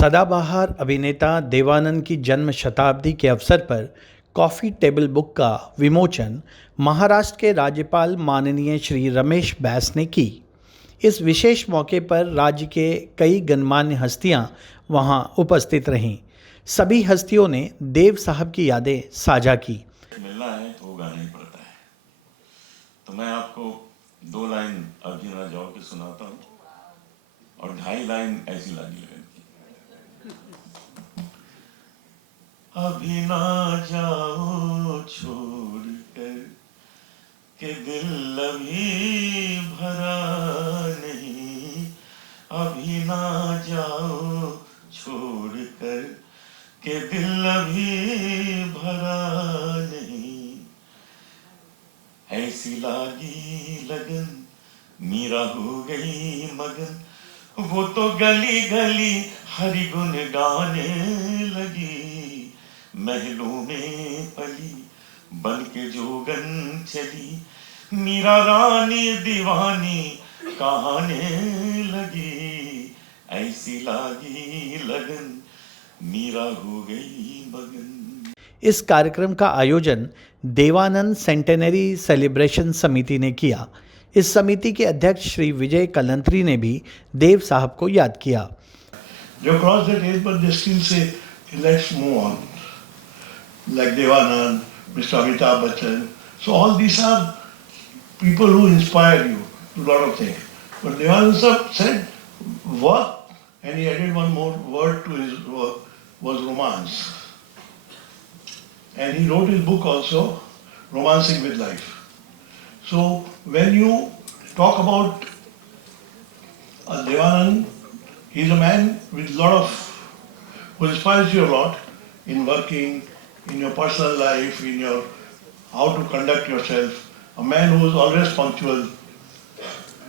सदाबहार अभिनेता देवानंद की जन्म शताब्दी के अवसर पर कॉफ़ी टेबल बुक का विमोचन महाराष्ट्र के राज्यपाल माननीय श्री रमेश बैस ने की। इस विशेष मौके पर राज्य के कई गणमान्य हस्तियां वहां उपस्थित रहीं। सभी हस्तियों ने देव साहब की यादें साझा की। मिलना है तो वो गाना ही पड़ता है। तो मैं आपको 2 लाइन अभी ना जाओ के सुनाता हूँ और 2.5 लाइन ऐसी लगी लगन की। अभी ना जाओ छोड़ कर के दिल अभी भरा नहीं, अभी ना जाओ छोड़ कर के दिल अभी भरा नहीं, ऐसी लागी लगन मीरा हो गई मगन, वो तो गली गली हरि गुण गाने लगी, महलों में पली बन के जोगन चली, मीरा रानी दीवानी कहाने लगी, ऐसी लागी लगन मीरा हो गई मगन। इस कार्यक्रम का आयोजन देवानंद सेंटेनरी सेलिब्रेशन समिति ने किया। इस समिति के अध्यक्ष श्री विजय कलंत्री ने भी देव साहब को याद किया। जो cross that edge but they still say let's move on, like Devanand, Mr. Amitabh Bachchan. So all these are people who inspire you to a lot of things. But Devanand sir said work, and he added one more word to his work, was romance. And he wrote his book also, Romancing with Life. So when you talk about Devanand, he's a man with a lot of, who inspires you a lot in working, in your personal life, in your how to conduct yourself. A man who is always punctual.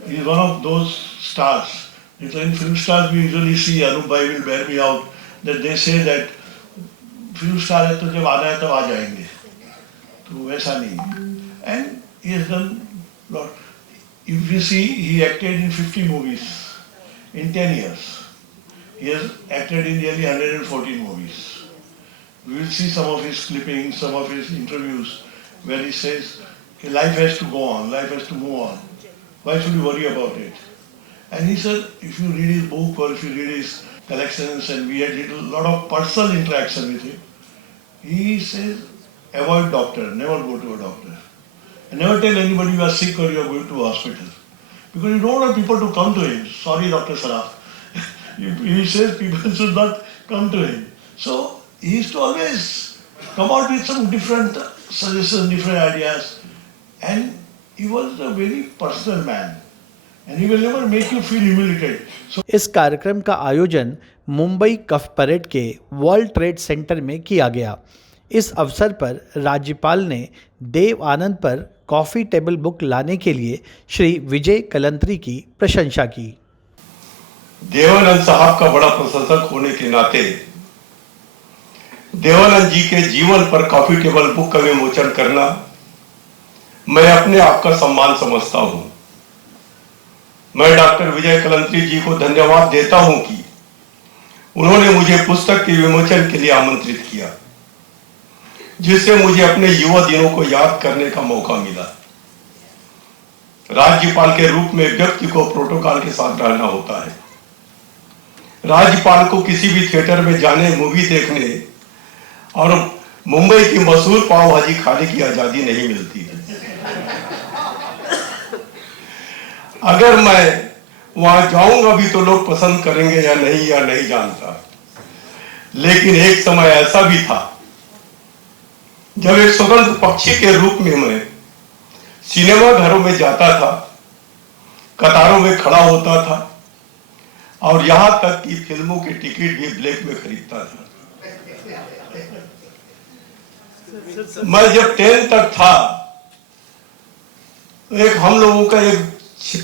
He is one of those stars. In film stars we usually see, Anup Bhai will bear me out, that they say that film star है तो जब आना है तब आ जाएंगे, तो वैसा नहीं. And he has done lot. If you see, he acted in 50 movies in 10 years. He has acted in nearly 114 movies. We will see some of his clippings, some of his interviews, where he says, life has to go on, life has to move on. Why should you worry about it? And he said, if you read his book or if you read his collections, and we had a lot of personal interaction with him, he says, avoid doctor, never go to a doctor. And never tell anybody you are sick or you are going to a hospital. Because you don't want people to come to him. Sorry, Dr. Saraf. He says people should not come to him. So he used to always come out with some different suggestions, different ideas. And he was a very personal man. And he will never make you feel humiliated. So इस कार्यक्रम का आयोजन मुंबई कफ parade के world trade centre में किया गया। इस अवसर पर राज्यपाल ने देव आनंद पर कॉफ़ी टेबल बुक लाने के लिए श्री विजय कलंत्री की प्रशंसा की। देवानंद साहब का बड़ा प्रशंसक होने के नाते देवानंद जी के जीवन पर कॉफ़ी टेबल बुक का विमोचन करना मैं अपने आप का सम्मान समझता हूं। मैं डॉक्टर विजय कलंत्री जी को धन्यवाद देता हूं कि उन्होंने मुझे पुस्तक के विमोचन के लिए आमंत्रित किया, जिससे मुझे अपने युवा दिनों को याद करने का मौका मिला। राज्यपाल के रूप में व्यक्ति को प्रोटोकॉल के साथ रहना होता है। राज्यपाल को किसी भी थिएटर में जाने, मूवी देखने और मुंबई की मशहूर पाव भाजी खाने की आजादी नहीं मिलती है। अगर मैं वहां जाऊंगा भी तो लोग पसंद करेंगे या नहीं जानता। लेकिन एक समय ऐसा भी था जब एक स्वतंत्र पक्षी के रूप में मैं सिनेमा घरों में जाता था, कतारों में खड़ा होता था और यहां तक कि फिल्मों के टिकट भी ब्लैक में खरीदता था। मैं जब 10 तक था, एक हम लोगों का एक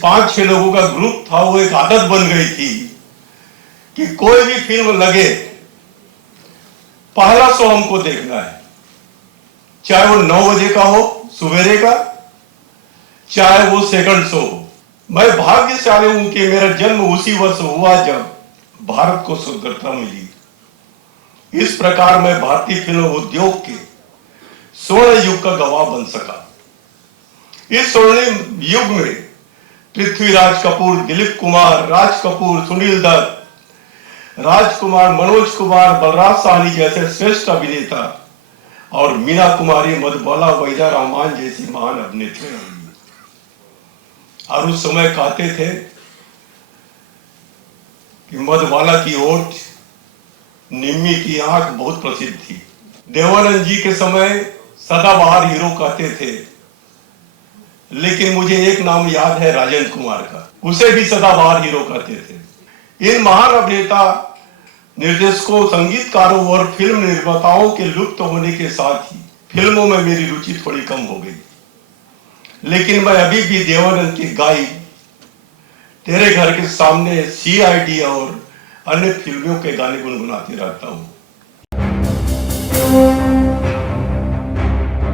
5-6 लोगों का ग्रुप था, वो एक आदत बन गई थी कि कोई भी फिल्म लगे पहला शो हमको देखना है, चाहे वो 9 बजे का हो सवेरे का, चाहे वो सेकंड शो हो। मैं भाग्यशाली हूं कि मेरा जन्म उसी वर्ष हुआ जब भारत को स्वतंत्रता मिली। इस प्रकार मैं भारतीय फिल्म उद्योग के स्वर्ण युग का गवाह बन सका। इस स्वर्णिम युग में पृथ्वीराज कपूर, दिलीप कुमार, राज कपूर, सुनील दत्त, राजकुमार, मनोज कुमार, बलराज साहनी जैसे श्रेष्ठ अभिनेता और मीना कुमारी, मधुबाला, वहीदा रहमान जैसी महान अभिनेत्री रही। और उस समय कहते थे कि मधुबाला की ओठ, निम्मी की आंख बहुत प्रसिद्ध थी। देवानंद जी के समय सदाबहार हीरो कहते थे, लेकिन मुझे एक नाम याद है राजेंद्र कुमार का, उसे भी सदाबहार हीरो कहते थे। इन महान अभिनेता, निर्देशकों, संगीतकारों और फिल्म निर्माताओं के लुप्त होने के साथ ही फिल्मों में मेरी रुचि थोड़ी कम हो गई, लेकिन मैं अभी भी देवानंद की गाई, तेरे घर के सामने, CID और अन्य फिल्मों के गाने गुनगुनाते रहता हूं।